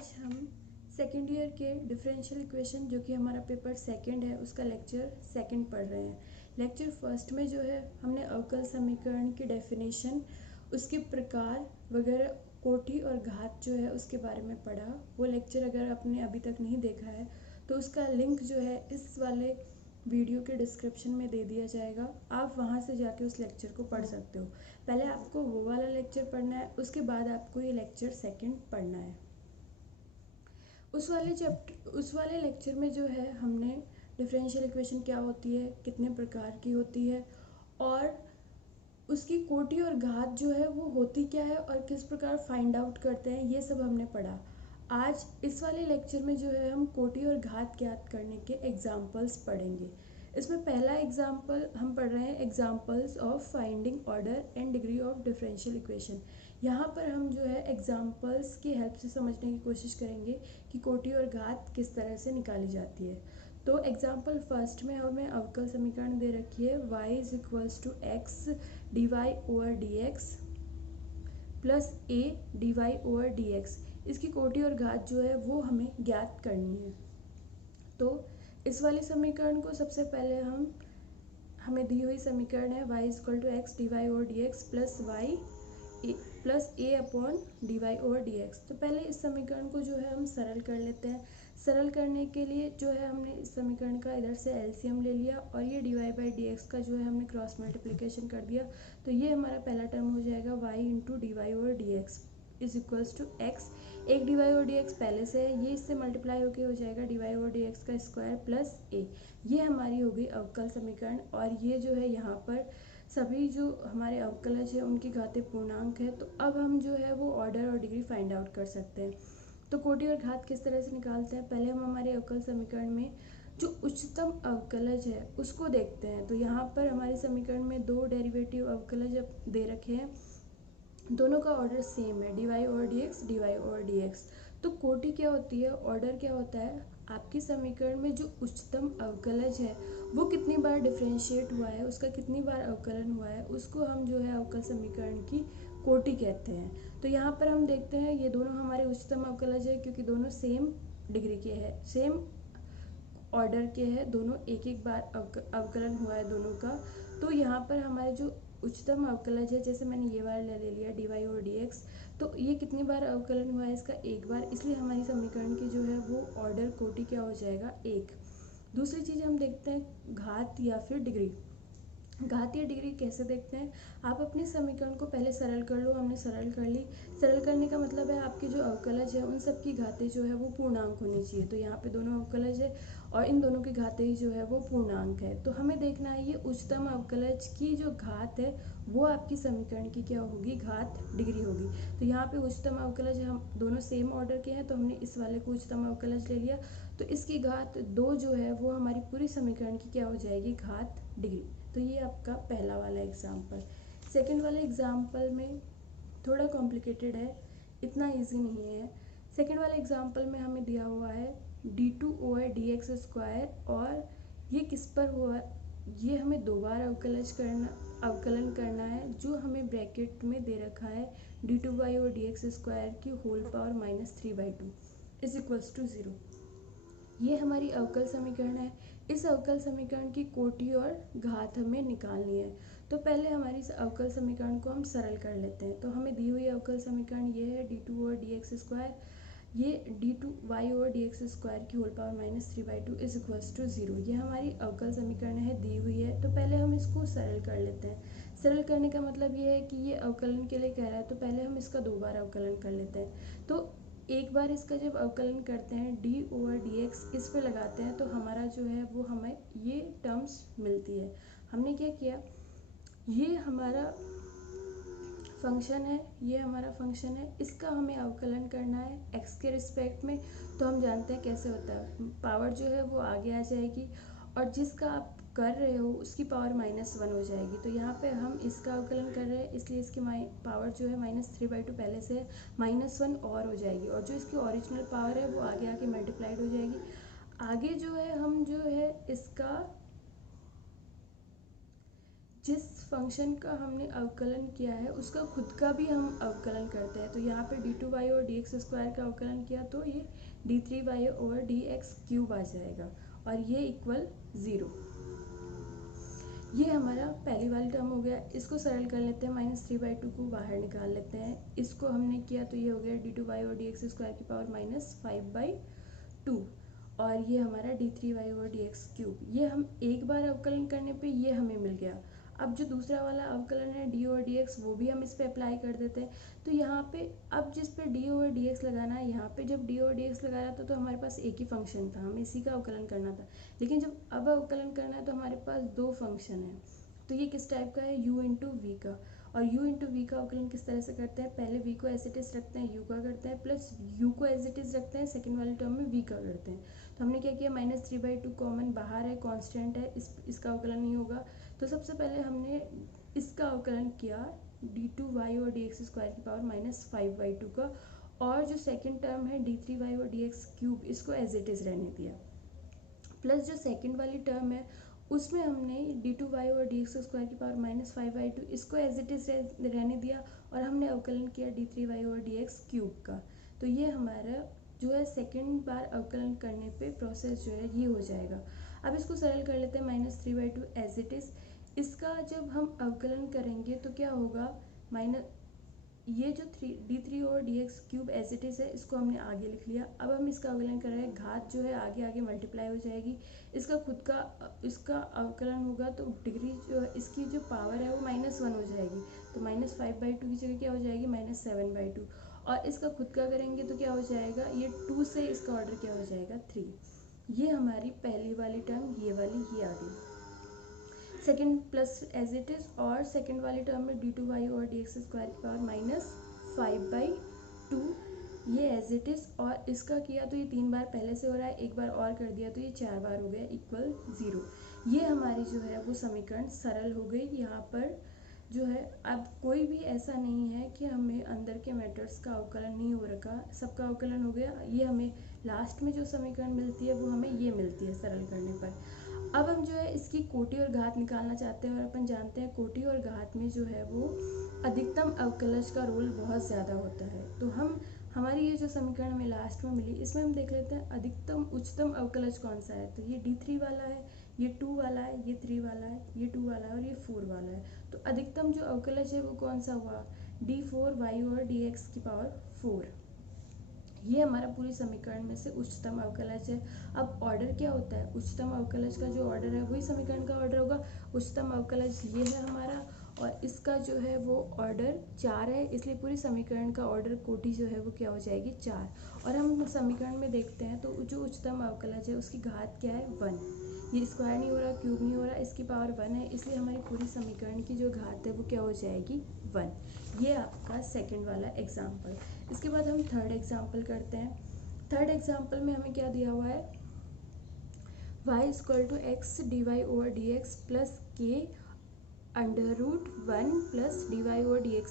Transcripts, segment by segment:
आज हम second year के डिफरेंशियल इक्वेशन जो कि हमारा पेपर सेकंड है उसका लेक्चर सेकंड पढ़ रहे हैं। लेक्चर फर्स्ट में जो है हमने अवकल समीकरण की डेफिनेशन, उसके प्रकार वगैरह, कोटि और घात जो है उसके बारे में पढ़ा। वो लेक्चर अगर आपने अभी तक नहीं देखा है तो उसका लिंक जो है इस वाले वीडियो के डिस्क्रिप्शन में दे दिया जाएगा, आप वहाँ से जाके उस लेक्चर को पढ़ सकते हो। पहले आपको वो वाला लेक्चर पढ़ना है, उसके बाद आपको ये लेक्चर सेकंड पढ़ना है। उस वाले लेक्चर में जो है हमने डिफरेंशियल इक्वेशन क्या होती है, कितने प्रकार की होती है और उसकी कोटि और घात जो है वो होती क्या है और किस प्रकार फाइंड आउट करते हैं, ये सब हमने पढ़ा। आज इस वाले लेक्चर में जो है हम कोटि और घात ज्ञात करने के एग्जाम्पल्स पढ़ेंगे। इसमें पहला एग्जाम्पल हम पढ़ रहे हैं examples of finding order and degree of differential equation. यहाँ पर हम जो है एग्जाम्पल्स की हेल्प से समझने की कोशिश करेंगे कि कोटि और घात किस तरह से निकाली जाती है। तो एग्जाम्पल फर्स्ट में हमें अवकल समीकरण दे रखी है y is equals to X D Y over D X plus A D Y over D X. इसकी कोटि और घात जो है वो हमें ज्ञात करनी है। तो इस वाले समीकरण को सबसे पहले हमें दी हुई समीकरण है y is equal to X D Y over D X plus A upon D Y over D X. तो पहले इस समीकरण को जो है हम सरल कर लेते हैं। सरल करने के लिए जो है हमने इस समीकरण का इधर से एलसीएम ले लिया और ये D Y by D x का जो है हमने क्रॉस मल्टीप्लिकेशन कर दिया। तो ये हमारा पहला टर्म हो जाएगा y into d Y over D x is equals to x. एक d Y over D x पहले से है, ये इससे मल्टीप्लाई होकर हो जाएगा d Y over D x का स्क्वायर प्लस ए। ये हमारी हो गई अवकल समीकरण और ये जो है यहाँ पर सभी जो हमारे अवकलज है उनकी घातें पूर्णांक है। तो अब हम जो है वो ऑर्डर और डिग्री फाइंड आउट कर सकते हैं। तो कोटि और घात किस तरह से निकालते हैं, पहले हम हमारे अवकल समीकरण में जो उच्चतम अवकलज है उसको देखते हैं। तो यहाँ पर हमारे समीकरण में दो डेरिवेटिव अवकलज दे रखे हैं, दोनों का ऑर्डर सेम है, D Y over D X D Y over D X. तो कोटि क्या होती है, ऑर्डर क्या होता है, आपके समीकरण में जो उच्चतम अवकलज है वो कितनी बार डिफरेंशिएट हुआ है, उसका कितनी बार अवकलन हुआ है, उसको हम जो है अवकल समीकरण की कोटि कहते हैं। तो यहाँ पर हम देखते हैं ये दोनों हमारे उच्चतम अवकलज है क्योंकि दोनों सेम डिग्री के हैं, सेम ऑर्डर के हैं, दोनों एक एक बार अवकलन हुआ है दोनों का। तो यहाँ पर हमारे जो उच्चतम अवकलज है, जैसे मैंने ये वाला ले लिया डी वाई और डी एक्स, तो ये कितनी बार अवकलन हुआ है, इसका एक बार, इसलिए हमारी समीकरण की जो है वो ऑर्डर कोटि क्या हो जाएगा, एक। दूसरी चीज़ हम देखते हैं घात या फिर डिग्री। घात या डिग्री कैसे देखते हैं, आप अपने समीकरण को पहले सरल कर लो, हमने सरल कर ली। सरल करने का मतलब है आपके जो अवकलज है उन सब की घातें जो है वो पूर्णांक होनी चाहिए। तो यहाँ पे दोनों अवकलज है और इन दोनों की घातें जो है वो पूर्णांक है। तो हमें देखना है ये उच्चतम अवकलज की जो घात है वो आपकी समीकरण की क्या होगी, घात डिग्री होगी। तो यहाँ पे उच्चतम अवकलज हम दोनों सेम ऑर्डर के हैं तो हमने इस वाले को उच्चतम अवकलज ले लिया। तो इसकी घात दो जो है वो हमारी पूरी समीकरण की क्या हो जाएगी, घात डिग्री। तो ये आपका पहला वाला एग्जाम्पल। सेकंड वाले एग्जाम्पल में थोड़ा कॉम्प्लिकेटेड है, इतना इजी नहीं है। सेकंड वाले एग्जाम्पल में हमें दिया हुआ है d2 over D x square और ये किस पर हुआ, ये हमें दो बार अवकलन करना है, जो हमें ब्रैकेट में दे रखा है d2 y over D x square की whole power -3/2 is equals to 0। ये हमारी अवकल समीकरण है। इस अवकल समीकरण की कोटि और घात हमें निकालनी है। तो पहले हमारी इस अवकल समीकरण को हम सरल कर लेते हैं। तो हमें दी हुई अवकल समीकरण ये है d2 over D x square, ये d2 y over D x square की whole power -3/2 is equals to 0। ये हमारी अवकल समीकरण है, दी हुई है। तो पहले हम इसको सरल कर लेते हैं। सरल करने का मतलब ये है कि ये अवकलन के लिए कह रहा है तो पहले हम इसका दो बार अवकलन कर लेते हैं। तो एक बार इसका जब अवकलन करते हैं d ओवर डी एक्स इस पे लगाते हैं तो हमारा जो है वो हमें ये टर्म्स मिलती है। हमने क्या किया, ये हमारा फंक्शन है, ये हमारा फंक्शन है, इसका हमें अवकलन करना है x के रिस्पेक्ट में। तो हम जानते हैं कैसे होता है, पावर जो है वो आगे आ जाएगी और जिसका आप कर रहे हो उसकी पावर -1 हो जाएगी। तो यहाँ पे हम इसका अवकलन कर रहे हैं इसलिए इसकी पावर जो है -3/2 पहले से है, -1 और हो जाएगी और जो इसकी ओरिजिनल पावर है वो आगे आके मल्टीप्लाइड हो जाएगी। आगे जो है हम जो है इसका जिस फंक्शन का हमने अवकलन किया है उसका खुद का भी हम अवकलन करते हैं। तो यहाँ पे d2y और dx स्क्वायर का अवकलन किया तो ये d3y ओवर dx क्यूब आ जाएगा और ये इक्वल 0। ये हमारा पहली वाली टर्म हो गया। इसको सरल कर लेते हैं, -3/2 को बाहर निकाल लेते हैं। इसको हमने किया तो ये हो गया d2y और dx स्क्वायर की पावर -5/2 और ये हमारा d3y और dx क्यूब। ये हम एक बार अवकलन करने पे ये हमें मिल गया। अब जो दूसरा वाला अवकलन है d और dx वो भी हम इस पे अप्लाई कर देते हैं। तो यहाँ पे अब जिस पे d और dx लगाना है, यहाँ पे जब d और dx लगाया था तो हमारे पास एक ही फंक्शन था, हमें इसी का अवकलन करना था। लेकिन जब अब अवकलन करना है तो हमारे पास दो फंक्शन है। तो ये किस टाइप का है, u इंटू वी का। और u इंटू वी का अवकलन किस तरह से करते हैं, पहले v को एज इट इज रखते हैं, u का करते हैं, प्लस u को एज इट इज रखते हैं, सेकेंड वाली टर्म में v का करते हैं। तो हमने क्या किया, -3/2 कॉमन बाहर है, कांस्टेंट है, इसका अवकलन नहीं होगा। तो सबसे पहले हमने इसका अवकलन किया d2y और dx स्क्वायर की पावर -5/2 का, और जो सेकेंड टर्म है d3y और dx क्यूब, इसको एज इट इज रहने दिया। प्लस जो सेकेंड वाली टर्म है उसमें हमने d2y और dx स्क्वायर की पावर -5/2 इसको एज इट इज रहने दिया और हमने अवकलन किया d3y और dx क्यूब का। तो ये हमारा जो है सेकेंड बार अवकलन करने पे प्रोसेस जो है ये हो जाएगा। अब इसको सरल कर लेते हैं, -3/2 एज इट इज। इसका जब हम अवकलन करेंगे तो क्या होगा, ये जो d3 और dx cube as it is है इसको हमने आगे लिख लिया। अब हम इसका अवकलन कर रहे हैं, घात जो है आगे आगे मल्टीप्लाई हो जाएगी, इसका खुद का इसका अवकलन होगा तो डिग्री जो है इसकी जो पावर है वो -1 हो जाएगी। तो -5/2 की जगह क्या हो जाएगी, -7/2। और इसका खुद का करेंगे तो क्या हो जाएगा, ये 2 से इसका ऑर्डर क्या हो जाएगा, 3। ये हमारी पहली वाली टर्म ये वाली ये आ गई। Second plus as it is, और सेकेंड वाली टर्म में d2y और dx स्क्वायर की पावर -5/2 ये एज इट इज। और इसका किया तो ये 3 बार पहले से हो रहा है, एक बार और कर दिया तो ये 4 बार हो गया, इक्वल 0। ये हमारी जो है वो समीकरण सरल हो गई। यहाँ पर जो है अब कोई भी ऐसा नहीं है कि हमें अंदर के मेथड्स का अवकलन नहीं हो रखा, सबका अवकलन हो गया। ये हमें लास्ट में जो समीकरण मिलती है वो हमें ये मिलती है सरल करने पर। अब हम जो है इसकी कोटि और घात निकालना चाहते हैं, और अपन जानते हैं कोटि और घात में जो है वो अधिकतम अवकलज का रोल बहुत ज़्यादा होता है। तो हम हमारी ये जो समीकरण हमें लास्ट में मिली इसमें हम देख लेते हैं अधिकतम उच्चतम अवकलज कौन सा है। तो ये d3 वाला है, ये 2 वाला है, ये 3 वाला है, ये 2 वाला है और ये 4 वाला है। तो अधिकतम जो अवकलज है वो कौन सा हुआ, d4y और dx की पावर 4। ये हमारा पूरी समीकरण में से उच्चतम अवकलज है। अब ऑर्डर क्या होता है, उच्चतम अवकलज का जो ऑर्डर है वही समीकरण का ऑर्डर होगा। उच्चतम अवकलज ये है हमारा, और इसका जो है वो ऑर्डर 4 है, इसलिए पूरी समीकरण का ऑर्डर कोटि जो है वो क्या हो जाएगी, 4। और हम समीकरण में देखते हैं तो जो उच्चतम अवकलज है उसकी घात क्या है, 1। ये स्क्वायर नहीं हो रहा, क्यूब नहीं हो रहा, इसकी पावर 1 है, इसलिए हमारी पूरी समीकरण की जो घात है वो क्या हो जाएगी, 1। ये आपका सेकेंड वाला एग्जाम्पल। इसके बाद हम थर्ड एग्जाम्पल करते हैं। थर्ड एग्जाम्पल में हमें क्या दिया हुआ है, y = x dy over dx plus k √1 plus dy over dx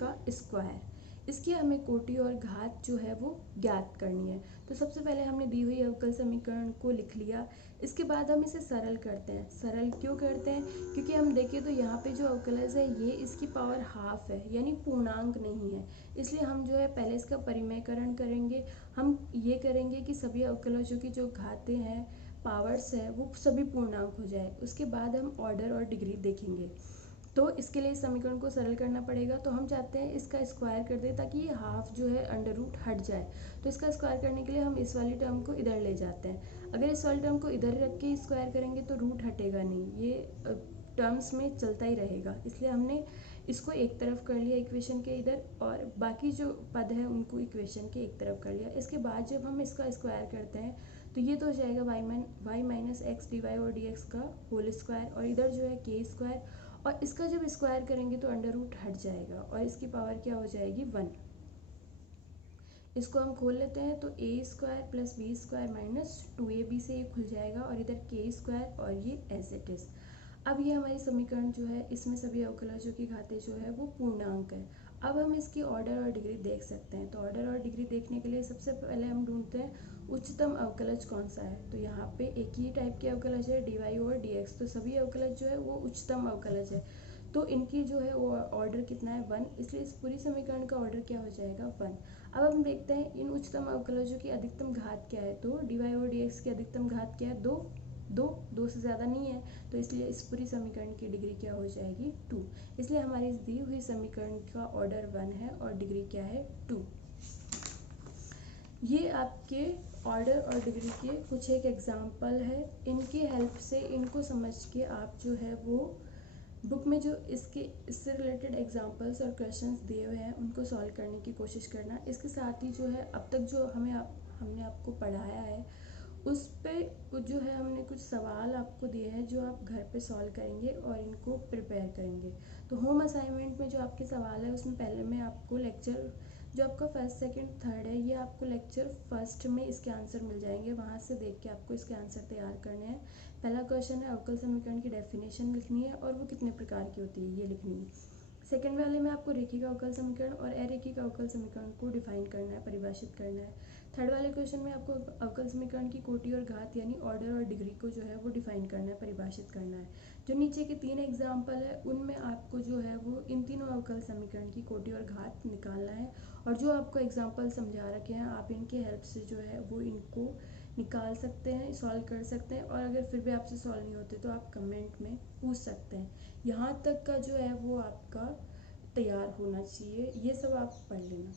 का स्क्वायर। इसकी हमें कोटि और घात जो है वो ज्ञात करनी है। तो सबसे पहले हमने दी हुई अवकल समीकरण को लिख लिया। इसके बाद हम इसे सरल करते हैं। सरल क्यों करते हैं, क्योंकि हम देखें तो यहाँ पे जो अवकलज है ये इसकी पावर हाफ है, यानी पूर्णांक नहीं है। इसलिए हम जो है पहले इसका परिमेयकरण करेंगे। हम ये करेंगे कि सभी अवकलजों की जो घातें हैं, पावर्स है, वो सभी पूर्णांक हो जाए। उसके बाद हम ऑर्डर और डिग्री देखेंगे। तो इसके लिए समीकरण को सरल करना पड़ेगा। तो हम चाहते हैं इसका स्क्वायर कर दें ताकि ये हाफ जो है अंडर रूट हट जाए। तो इसका स्क्वायर करने के लिए हम इस वाली टर्म को इधर ले जाते हैं। अगर इस वाली टर्म को इधर रख के स्क्वायर करेंगे तो रूट हटेगा नहीं, ये टर्म्स में चलता ही रहेगा। इसलिए हमने इसको एक तरफ कर लिया इक्वेशन के इधर, और बाकी जो पद है उनको इक्वेशन के एक तरफ कर लिया। इसके बाद जब हम इसका स्क्वायर करते हैं तो ये तो हो जाएगा y minus X D Y और डी एक्स का होल स्क्वायर, और इधर जो है के स्क्वायर, और इसका जब स्क्वायर करेंगे तो अंडर रूट हट जाएगा और इसकी पावर क्या हो जाएगी, 1। इसको हम खोल लेते हैं तो a square plus B square minus 2ab से ये खुल जाएगा, और इधर के स्क्वायर और ये एज इट इज। अब ये हमारी समीकरण जो है इसमें सभी अवकलजों की घातें जो है वो पूर्णांक है। अब हम इसकी ऑर्डर और डिग्री देख सकते हैं। तो ऑर्डर और डिग्री देखने के लिए सबसे पहले हम ढूंढते हैं उच्चतम अवकलज कौन सा है। तो यहाँ पे एक ही टाइप के अवकलज है dy/dx, तो सभी अवकलज जो है वो उच्चतम अवकलज है। तो इनकी जो है वो ऑर्डर कितना है 1, इसलिए इस पूरी समीकरण का ऑर्डर क्या हो जाएगा 1। अब हम देखते हैं इन उच्चतम अवकलजों की अधिकतम घात क्या है। तो dy/dx की अधिकतम घात क्या है 2, 2 से ज़्यादा नहीं है, तो इसलिए इस पूरी समीकरण की डिग्री क्या हो जाएगी 2। इसलिए हमारी इस दी हुई समीकरण का ऑर्डर 1 है और डिग्री क्या है 2। ये आपके ऑर्डर और डिग्री के कुछ एक एग्जाम्पल है। इनकी हेल्प से इनको समझ के आप जो है वो बुक में जो इससे रिलेटेड एग्जाम्पल्स और क्वेश्चंस दिए हुए हैं उनको सॉल्व करने की कोशिश करना। इसके साथ ही जो है अब तक जो हमने आपको पढ़ाया है उस पे जो है हमने कुछ सवाल आपको दिए हैं जो आप घर पे सॉल्व करेंगे और इनको प्रिपेयर करेंगे। तो होम असाइनमेंट में जो आपके सवाल है उसमें पहले मैं आपको लेक्चर जो आपका फर्स्ट सेकंड थर्ड है ये आपको लेक्चर फर्स्ट में इसके आंसर मिल जाएंगे, वहाँ से देख के आपको इसके आंसर तैयार करने हैं। पहला क्वेश्चन है अवकल समीकरण की डेफिनेशन लिखनी है और वो कितने प्रकार की होती है ये लिखनी है। सेकेंड वाले में आपको रेखिक अवकल समीकरण और अरेखिक अवकल समीकरण को डिफाइन करना है, परिभाषित करना है। थर्ड वाले क्वेश्चन में आपको अवकल समीकरण की कोटि और घात यानी ऑर्डर और डिग्री को जो है वो डिफाइन करना है, परिभाषित करना है। जो नीचे के 3 एग्जाम्पल है उनमें आपको जो है वो इन तीनों अवकल समीकरण की कोटि और घात निकालना है और जो आपको एग्जाम्पल समझा रखे हैं आप इनकी हेल्प से जो है वो इनको निकाल सकते हैं, सॉल्व कर सकते हैं। और अगर फिर भी आपसे सॉल्व नहीं होते तो आप कमेंट में पूछ सकते हैं। यहाँ तक का जो है वो आपका तैयार होना चाहिए, ये सब आप पढ़ लेना।